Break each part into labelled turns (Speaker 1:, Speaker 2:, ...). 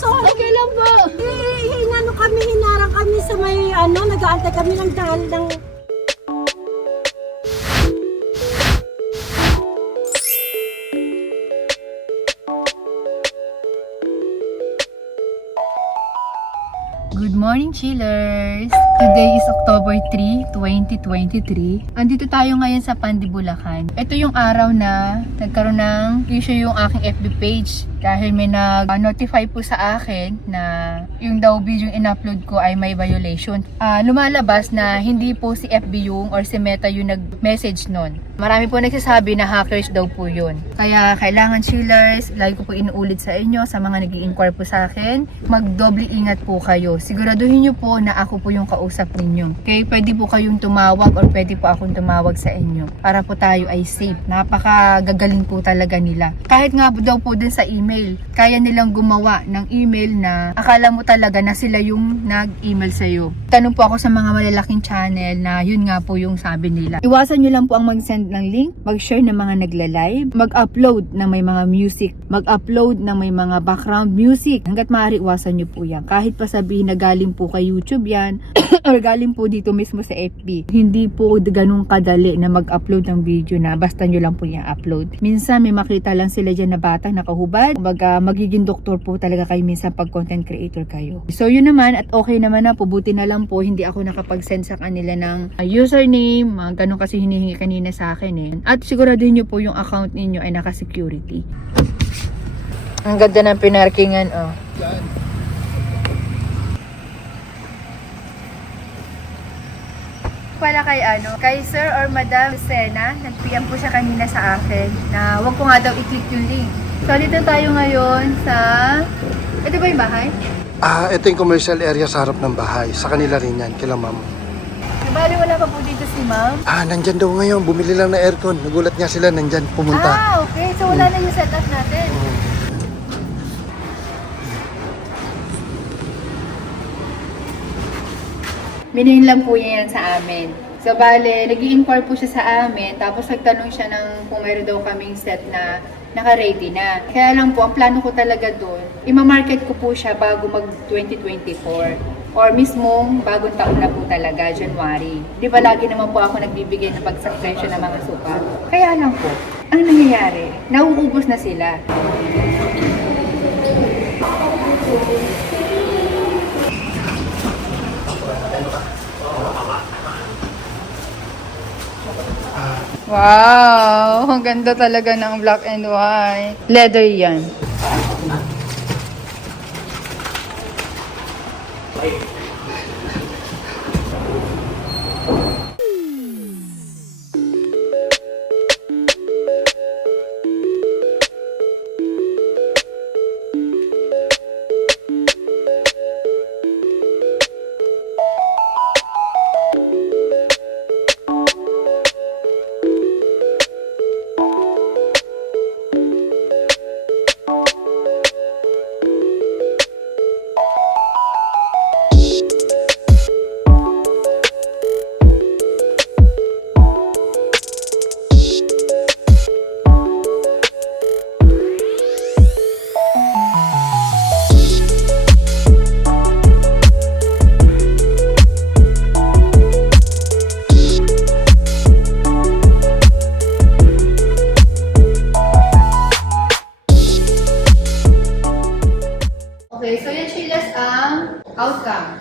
Speaker 1: Luzon.
Speaker 2: Okay lang po.
Speaker 1: Eh, hinano kami, hinarang kami sa may ano, nag-aantay kami ng dahil ng
Speaker 2: Good morning, chillers! Today is October 3, 2023. Andito tayo ngayon sa Pandibulacan. Ito yung araw na nagkaroon ng issue yung aking FB page dahil may nag-notify po sa akin na yung daw video yung in-upload ko ay may violation. Ah, lumalabas na hindi po si FB yung or si Meta yung nag-message nun. Marami po nagsasabi na hackers daw po yun. Kaya kailangan chillers, lagi ko po inuulit sa inyo, sa mga nag inquire po sa akin, magdoble ingat po kayo. Siguraduhin nyo po na ako po yung kausap ninyo. Okay, pwede po kayong tumawag or pwede po akong tumawag sa inyo para po tayo ay safe. Napakagagaling po talaga nila. Kahit nga daw po din sa email, kaya nilang gumawa ng email na akala mo talaga na sila yung nag-email sa'yo. Tanong po ako sa mga malalaking channel na yun nga po yung sabi nila. Iwasan nyo lang po ang mag-send ng link, mag-share ng mga nagla-live, mag-upload ng may mga music, mag-upload ng may mga background music. Hanggat maaari, iwasan nyo po yan. Kahit pa sabihin na galing po kay YouTube yan, or galing po dito mismo sa FB. Hindi po ganun kadali na mag-upload ng video na basta nyo lang po yung upload. Minsan may makita lang sila dyan na bata nakahubad. Kumbaga magiging doktor po talaga kayo minsan pag content creator kayo. So yun naman at okay naman na po. Na lang po hindi ako nakapag-send sa kanila ng uh, username. Mga ganun kasi hinihingi kanina sa akin eh. At siguraduhin nyo po yung account ninyo ay naka-security. Ang ganda ng pinarkingan oh. pala kay ano, kay Sir or Madam Sena, nag-PM po siya kanina sa akin na wag ko nga daw i-click yung link. So, dito tayo ngayon sa... Ito ba yung bahay?
Speaker 3: Ah, ito yung commercial area sa harap ng bahay. Sa kanila rin yan, kila ma'am.
Speaker 2: Nabali wala pa po dito si ma'am.
Speaker 3: Ah, nandyan daw ngayon. Bumili lang ng aircon. Nagulat nga sila nandyan. Pumunta.
Speaker 2: Ah, okay. So, wala na yung setup natin. Binihin lang po niya yan sa amin. So, bale, nag inquire po siya sa amin, tapos nagtanong siya ng kung mayroon daw kaming set na naka-ready na. Kaya lang po, ang plano ko talaga doon, ima-market ko po siya bago mag 2024 or mismong bagong taon na po talaga, January. Di ba lagi naman po ako nagbibigay ng pag-subscription ng mga suka? Kaya lang po, ang nangyayari, nauubos na sila. Wow! Ang ganda talaga ng black and white. Leather yan. Okay,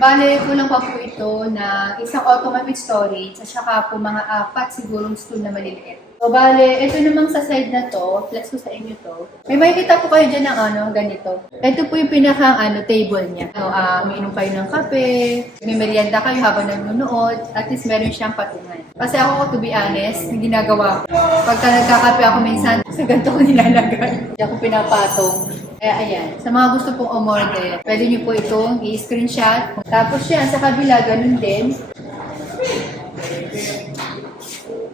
Speaker 2: Bale, kulang pa po ito na isang automatic storage at saka po mga apat sigurong stool na maliliit. So, bale, ito namang sa side na to, flex ko sa inyo to. May makikita po kayo dyan ng ano, ganito. Ito po yung pinaka ano, table niya. So, ah, umiinom kayo ng kape, may merienda kayo habang nanonood, at least meron siyang patungan. Kasi ako, to be honest, ginagawa ko. Pagka nagkakape ako minsan, sa ganito ko nilalagay. Hindi ako pinapatong. Kaya ayan, sa mga gusto pong umorder, pwede nyo po itong i-screenshot. Tapos yan, sa kabila, ganun din.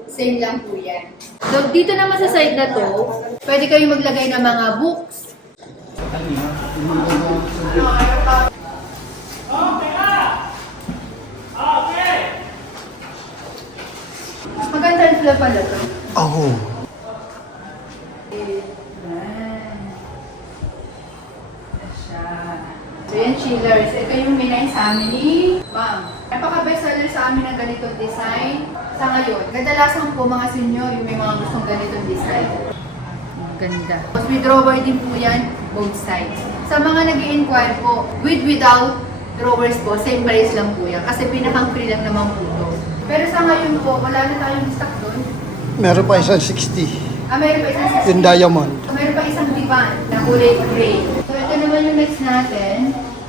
Speaker 2: Same lang po yan. So, dito naman sa side na to, pwede kayong maglagay ng mga books. Maganda sila pala to.
Speaker 3: Oh.
Speaker 2: Ayan. Siya. Chillers. Ito yung minay sa amin ni Ma'am. Napaka-bestseller sa amin ng ganitong design sa ngayon. Kadalasan po mga senior yung may mga gustong ganitong design. Ang Ganda. Tapos may drawer din po yan, both sides. Sa mga nag inquire po, with without drawers po, same price lang po yan. Kasi pinakang free lang naman po ito. Pero sa ngayon po, wala na tayong stock doon.
Speaker 3: Meron pa isang 60.
Speaker 2: Ah, meron pa isang
Speaker 3: Yung diamond.
Speaker 2: Meron pa isang divan na kulay gray. So, ito naman yung next natin.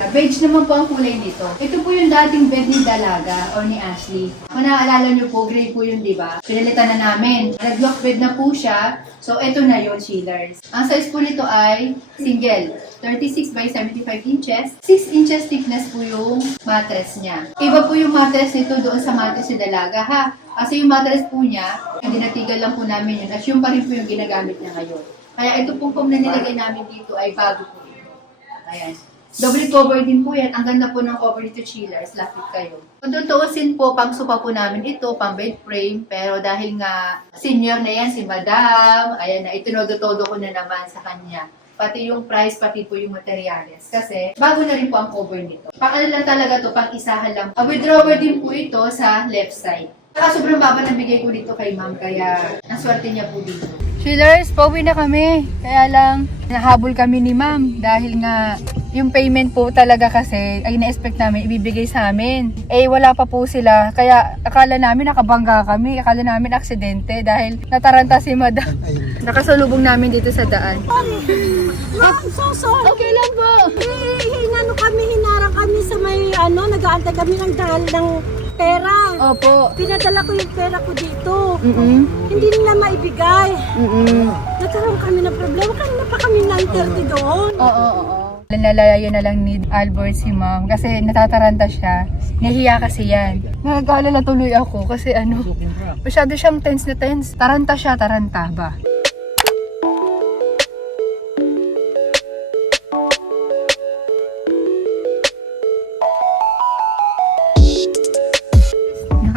Speaker 2: Beige naman po ang kulay nito. Ito po yung dating bed ni Dalaga o ni Ashley. Kung naaalala nyo po, gray po yun, di ba? Pinalitan na namin. Nag-lock bed na po siya. So, ito na yung chillers. Ang size po nito ay single. 36 by 75 inches. 6 inches thickness po yung mattress niya. Iba po yung mattress nito doon sa mattress ni Dalaga, ha? Kasi yung mattress po niya, yung dinatigal lang po namin yun. At yung pa rin po yung ginagamit niya ngayon. Kaya ito pong foam na nilagay namin dito ay bago po. Ayan. Double cover din po yan. Ang ganda po ng cover dito, chillers. Lapit kayo. Kung tutuusin po, pang sofa po namin ito, pang bed frame. Pero dahil nga senior na yan, si madam, ayan na, itinodo-todo ko na naman sa kanya. Pati yung price, pati po yung materials. Kasi bago na rin po ang cover nito. Pang ano lang talaga to, pang isahan lang. A withdrawer din po ito sa left side. Saka sobrang baba na bigay ko dito kay ma'am, kaya ang swerte niya po dito. Chillers, pauwi na kami. Kaya lang, nahabol kami ni ma'am dahil nga yung payment po talaga kasi ay na-expect namin ibibigay sa amin. Eh wala pa po sila. Kaya akala namin nakabangga kami. Akala namin aksidente dahil nataranta si madam. Nakasalubong namin dito sa daan.
Speaker 1: Ma'am, so sorry.
Speaker 2: Okay lang po.
Speaker 1: Eh, hinano kami, hinarang kami sa may ano, nag-aantay kami ng dahil ng pera.
Speaker 2: Opo.
Speaker 1: Pinadala ko yung pera ko dito.
Speaker 2: Mm-mm.
Speaker 1: Hindi nila maibigay.
Speaker 2: Mm-mm.
Speaker 1: Nagkaroon kami ng problema. Kanina pa kami 9.30 doon.
Speaker 2: Oo, oo, oo. Nalalayo na lang ni Albert si ma'am kasi natataranta siya. Nahiya kasi yan. Nagkaalala tuloy ako kasi ano, masyado siyang tense na tense. Taranta siya, taranta ba?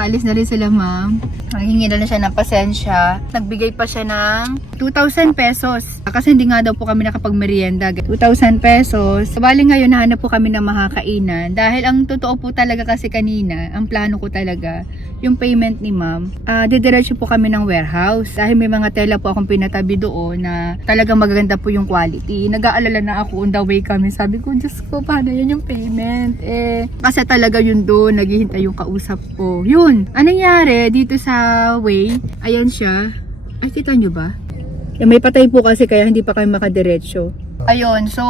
Speaker 2: Nakaalis na rin sila, ma'am. Nanghingi na lang siya ng pasensya. Nagbigay pa siya ng 2,000 pesos. Kasi hindi nga daw po kami nakapag-merienda. 2,000 pesos. Bali ngayon, nahanap po kami ng makakainan. Dahil ang totoo po talaga kasi kanina, ang plano ko talaga, yung payment ni ma'am, ah didiretso po kami ng warehouse. Dahil may mga tela po akong pinatabi doon na talagang magaganda po yung quality. Nag-aalala na ako on the way kami. Sabi ko, Diyos ko, paano yan yung payment? Eh, kasi talaga yun doon, naghihintay yung kausap ko. Yun, anong nangyari dito sa way, ayan siya. Ay, kita nyo ba? Eh, may patay po kasi kaya hindi pa kami makadiretso. Ayun, so,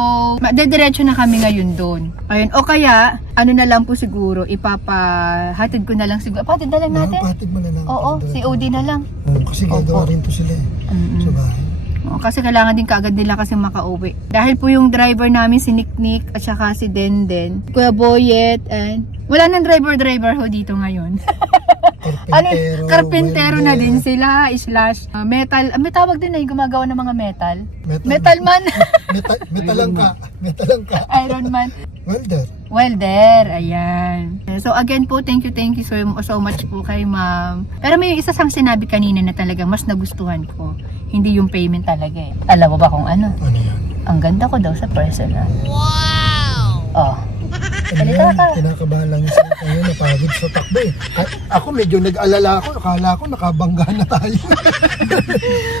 Speaker 2: dediretso na kami ngayon doon. Ayun, o kaya, ano na lang po siguro, ipapahatid ko na lang siguro. Patid na lang natin?
Speaker 3: Nakapatid mo na lang.
Speaker 2: Oo, COD na lang.
Speaker 3: Oo, kasi gagawa rin to sila eh,
Speaker 2: Mm-mm.
Speaker 3: sa bahay.
Speaker 2: Oo, kasi kailangan din kaagad nila kasi makauwi. Dahil po yung driver namin si Nick at saka si Denden, Kuya Boyet, and wala nang driver-driver ho dito ngayon. ano,
Speaker 3: Karpentero.
Speaker 2: karpentero na
Speaker 3: welder,
Speaker 2: din sila, slash, uh, metal, ah, may tawag din na yung gumagawa ng mga metal.
Speaker 3: Metal,
Speaker 2: Metal man,
Speaker 3: metal, metal lang ka. Metal lang ka.
Speaker 2: Iron Man,
Speaker 3: Welder.
Speaker 2: welder, ayan. So again po, thank you, thank you so, so much po kay ma'am. Pero may isa sang sinabi kanina na talagang mas nagustuhan ko. Hindi yung payment talaga eh. Alam mo ba kung ano?
Speaker 3: Ano yan?
Speaker 2: Ang ganda ko daw sa personal. Wow! Oh. Salita
Speaker 3: yan?
Speaker 2: ka.
Speaker 3: Kinakabahan lang sa kayo napagod sa takbo eh. A- Ako medyo nag-alala ako. Akala ko nakabangga na tayo.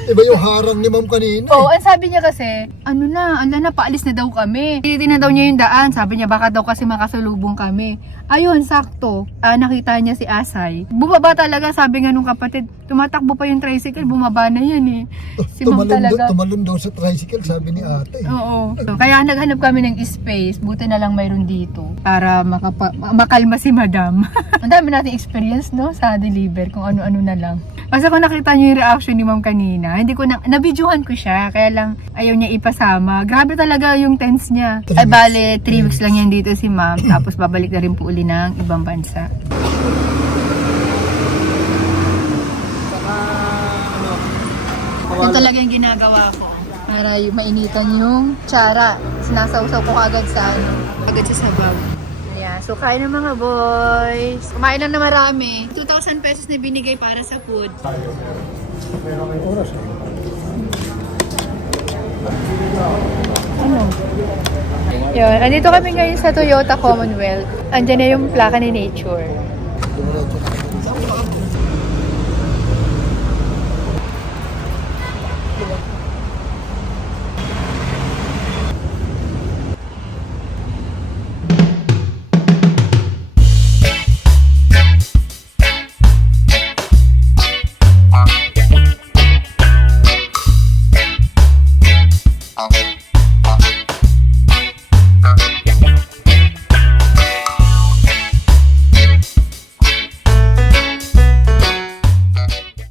Speaker 3: Iba yung harang ni ma'am kanina
Speaker 2: Oh,
Speaker 3: eh.
Speaker 2: ang sabi niya kasi, ano na, ala na, paalis na daw kami. Tinitin na daw niya yung daan. Sabi niya, baka daw kasi makasalubong kami. Ayun, sakto. Ah, nakita niya si Asay. Bumaba talaga, sabi nga nung kapatid, tumatakbo pa yung tricycle, bumaba na yan eh. Si ma'am
Speaker 3: Tumalon,
Speaker 2: talaga.
Speaker 3: tumalon daw sa tricycle, sabi ni ate.
Speaker 2: Oo. So, kaya naghanap kami ng space. Buti na lang mayroon dito para makapa- makalma si madam. Ang dami nating experience, no? Sa deliver, kung ano-ano na lang. Kasi kung nakita niyo yung reaction ni ma'am kanina, hindi ko na, nabidyohan ko siya, kaya lang ayaw niya ipasama. Grabe talaga yung tense niya. Ay, bale, 3 weeks lang yan dito si ma'am, tapos babalik na rin po uli ng ibang bansa. Ito talaga yung ginagawa ko. Para yung mainitan yung tsara. Sinasawsaw ko agad sa ano, agad sa sabaw. Ayan. So, kain ng mga boys. Kumain lang na marami. 2,000 pesos na binigay para sa food. Ano? Yun, andito kami ngayon sa Toyota Commonwealth. Andyan na yung plaka ni Nature.